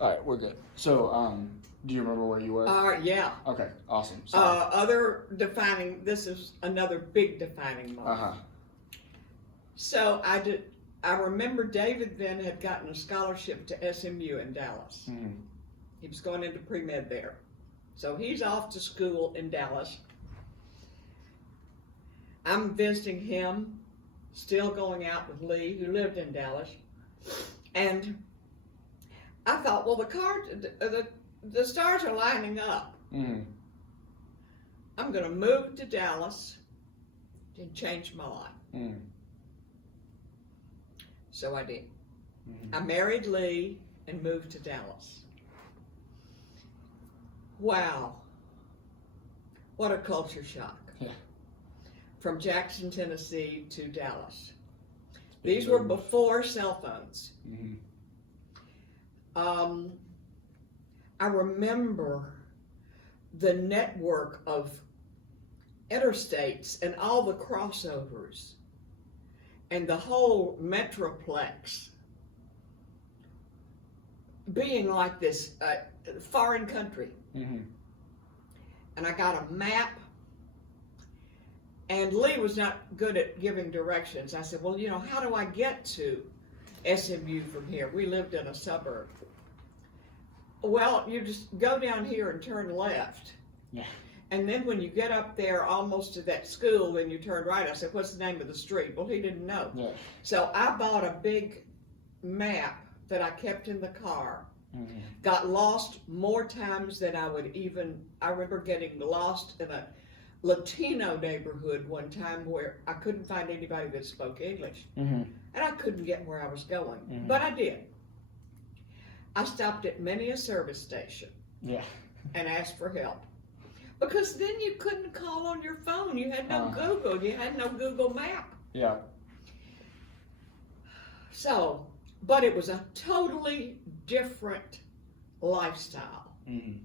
All right, we're good. So, do you remember where you were? Yeah. Okay, awesome. So, This is another big defining moment. uh-huh. So I remember David then had gotten a scholarship to SMU in Dallas. Mm-hmm. He was going into pre-med there. So he's off to school in Dallas. I'm visiting him, still going out with Lee, who lived in Dallas. And I thought, well, the stars are lining up. Mm-hmm. I'm going to move to Dallas and change my life. Mm-hmm. So I did. Mm-hmm. I married Lee and moved to Dallas. Wow. What a culture shock. Yeah. From Jackson, Tennessee to Dallas. These were before cell phones. Mm-hmm. I remember the network of interstates and all the crossovers and the whole metroplex being like this foreign country. Mm-hmm. And I got a map, and Lee was not good at giving directions. I said, well, how do I get to SMU from here? We lived in a suburb. Well, you just go down here and turn left. Yeah. And then when you get up there almost to that school, then you turn right. I said, what's the name of the street? Well, he didn't know. Yeah. So I bought a big map that I kept in the car. Mm-hmm. Got lost more times than I remember getting lost in a Latino neighborhood one time where I couldn't find anybody that spoke English. Mm-hmm. And I couldn't get where I was going. Mm-hmm. But I did. I stopped at many a service station. Yeah. And asked for help. Because then you couldn't call on your phone. You had no Google. You had no Google map. Yeah. So, but it was a totally different lifestyle. Mm-hmm.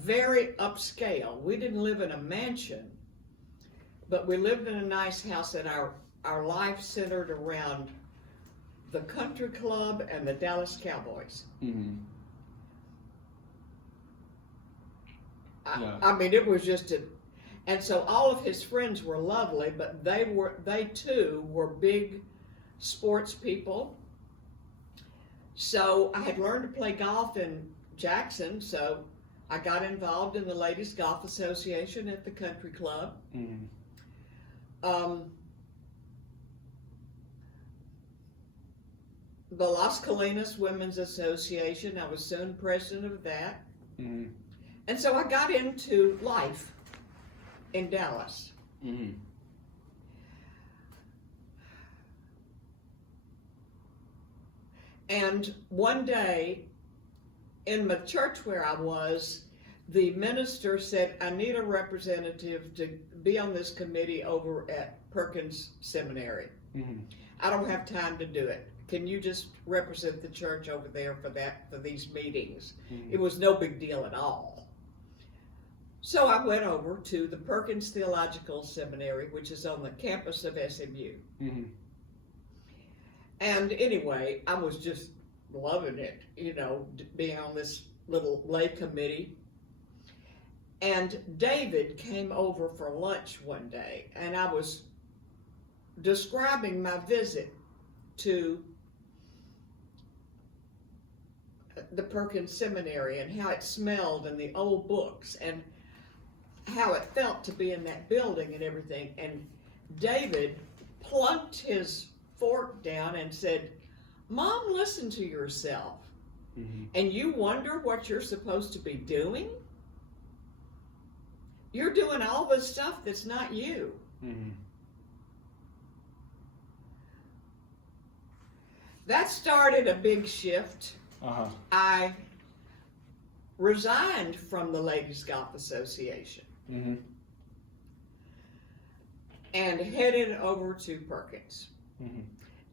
Very upscale. We didn't live in a mansion, but we lived in a nice house, and our life centered around the country club and the Dallas Cowboys. Mm-hmm. I mean, it was just and so all of his friends were lovely, but they too were big sports people. So I had learned to play golf in Jackson, so I got involved in the Ladies Golf Association at the country club. Mm-hmm. The Las Colinas Women's Association, I was soon president of that. Mm-hmm. And so I got into life in Dallas. Mm-hmm. And one day, in the church where I was, the minister said, I need a representative to be on this committee over at Perkins Seminary. Mm-hmm. I don't have time to do it. Can you just represent the church over there for these meetings? Mm-hmm. It was no big deal at all. So I went over to the Perkins Theological Seminary, which is on the campus of SMU. Mm-hmm. And anyway, I was just loving it, being on this little lay committee. And David came over for lunch one day, and I was describing my visit to the Perkins Seminary and how it smelled and the old books and how it felt to be in that building and everything. And David plunked his fork down and said, Mom, listen to yourself. Mm-hmm. And you wonder what you're supposed to be doing? You're doing all this stuff that's not you. Mm-hmm. That started a big shift. Uh-huh. I resigned from the Ladies Golf Association. Mm-hmm. And headed over to Perkins. Mm-hmm.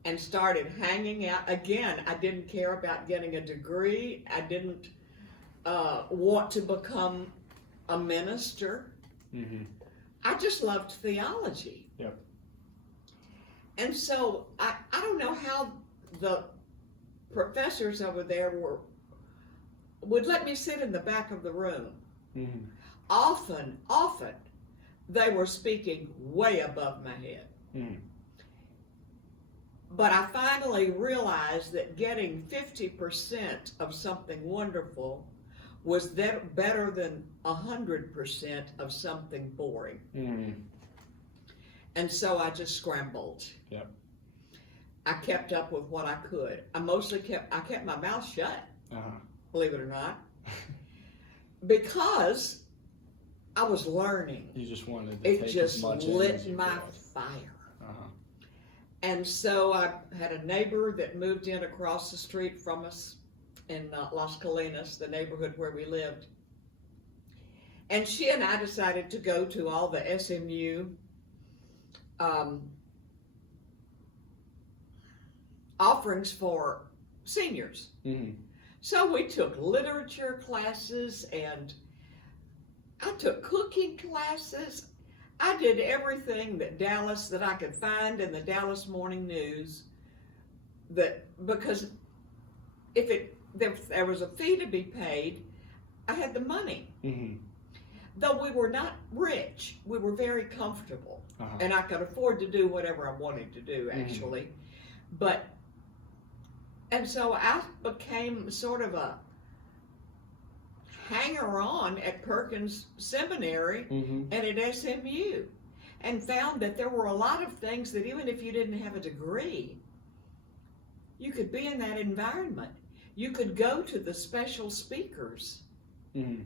And started hanging out. Again, I didn't care about getting a degree. I didn't want to become a minister. Mm-hmm. I just loved theology. Yep. And so I don't know how the professors over there would let me sit in the back of the room. Mm-hmm. Often, they were speaking way above my head. Mm-hmm. But I finally realized that getting 50% of something wonderful was better than 100% of something boring. Mm-hmm. And so I just scrambled. Yep. I kept up with what I could. I kept my mouth shut, believe it or not, because I was learning. You just wanted to it take just as much lit as you my could. fire. Uh-huh. And so I had a neighbor that moved in across the street from us in Las Colinas, the neighborhood where we lived. And she and I decided to go to all the SMU offerings for seniors. Mm-hmm. So we took literature classes, and I took cooking classes. I did everything that I could find in the Dallas Morning News, because if there was a fee to be paid, I had the money. Mm-hmm. Though we were not rich, we were very comfortable, and I could afford to do whatever I wanted to do, actually. Mm-hmm. And so I became sort of a hanger-on at Perkins Seminary and at SMU, and found that there were a lot of things that even if you didn't have a degree, you could be in that environment. You could go to the special speakers. Mm-hmm.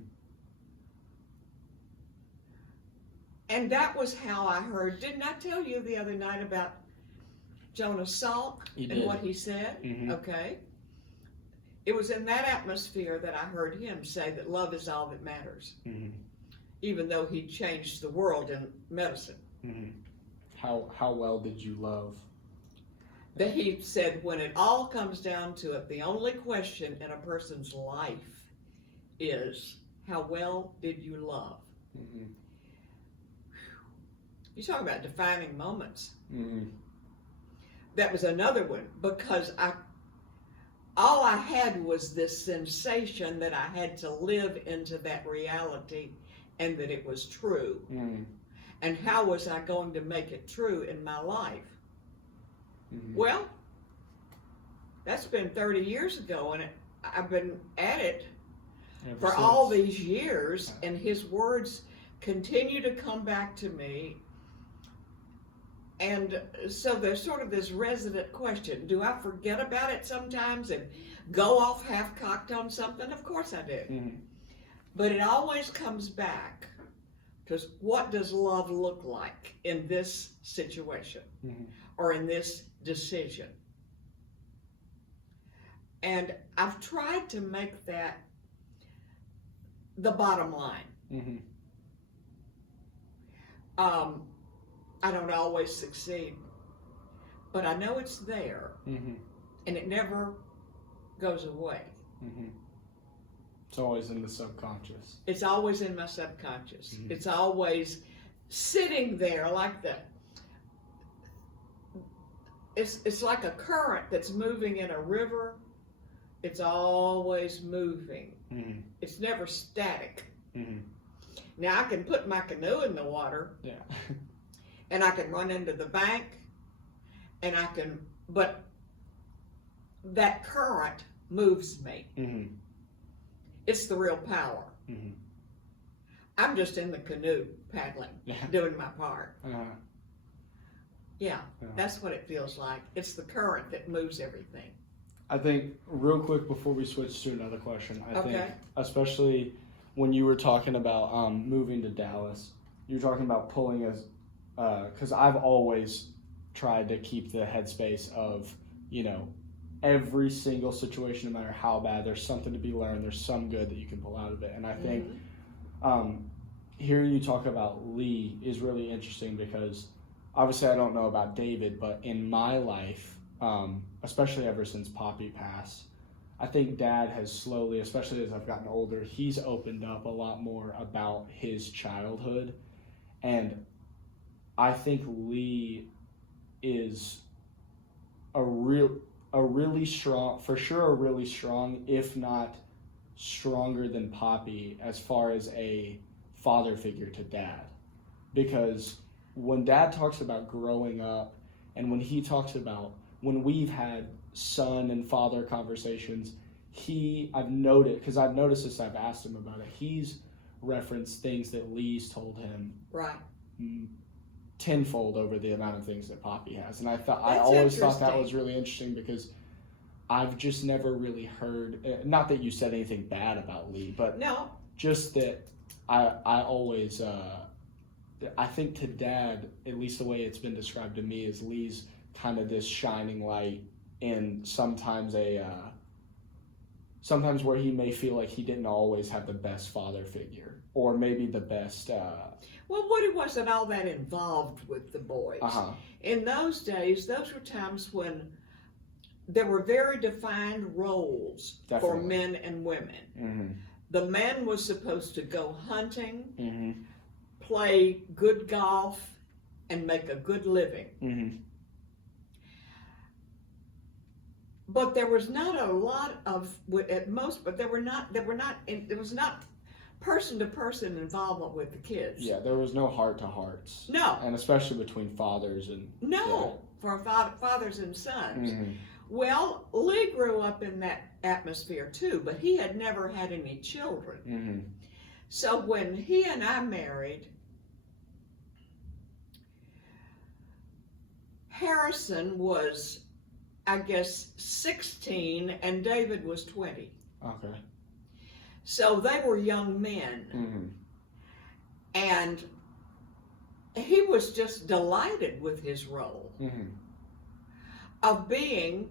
And that was how I heard. Didn't I tell you the other night about Jonah Salk and what he said? Mm-hmm. Okay. It was in that atmosphere that I heard him say that love is all that matters, even though he changed the world in medicine. Mm-hmm. How well did you love? That he said, when it all comes down to it, the only question in a person's life is, how well did you love? Mm-hmm. You talk about defining moments. Mm-hmm. That was another one, because all I had was this sensation that I had to live into that reality and that it was true. Mm-hmm. And how was I going to make it true in my life? Mm-hmm. Well, that's been 30 years ago, and I've been at it for all these years, and his words continue to come back to me. And so there's sort of this resident question. Do I forget about it sometimes and go off half-cocked on something? Of course I do. Mm-hmm. But it always comes back to, what does love look like in this situation or in this decision? And I've tried to make that the bottom line. I don't always succeed, but I know it's there, and it never goes away. It's always in the subconscious. It's always in my subconscious. It's always sitting there like that. It's like a current that's moving in a river. It's always moving. It's never static. Now I can put my canoe in the water. Yeah. And I can run into the bank, and but that current moves me. It's the real power. I'm just in the canoe paddling, doing my part. Yeah, that's what it feels like. It's the current that moves everything. I think, real quick before we switch to another question, I think, especially when you were talking about moving to Dallas, you were talking about pulling us, because I've always tried to keep the headspace of, every single situation, no matter how bad, there's something to be learned, there's some good that you can pull out of it. And I think hearing you talk about Lee is really interesting, because obviously I don't know about David, but in my life, especially ever since Poppy passed, I think Dad has slowly, especially as I've gotten older, he's opened up a lot more about his childhood. And I think Lee is a really strong, for sure a really strong, if not stronger than Poppy as far as a father figure to Dad. Because when Dad talks about growing up, and when he talks about when we've had son and father conversations, I've noticed this, I've asked him about it, he's referenced things that Lee's told him. Right. Tenfold over the amount of things that Poppy has. And I That's always thought that was really interesting because I've just never really heard, not that you said anything bad about Lee, but no, just that I always, I think to Dad, at least the way it's been described to me, is Lee's kind of this shining light, and sometimes sometimes where he may feel like he didn't always have the best father figure, or maybe the best. Well, Woody wasn't all that involved with the boys. Uh-huh. In those days, those were times when there were very defined roles for men and women. Mm-hmm. The man was supposed to go hunting, mm-hmm. play good golf, and make a good living. Mm-hmm. But there was not a lot of, at most, but there was not person-to-person involvement with the kids. Yeah, there was no heart-to-hearts. No. And especially between fathers and... No, for fathers and sons. Mm-hmm. Well, Lee grew up in that atmosphere too, but he had never had any children. Mm-hmm. So when he and I married, Harrison was, I guess, 16 and David was 20. Okay. So they were young men. Mm-hmm. And he was just delighted with his role Mm-hmm. of being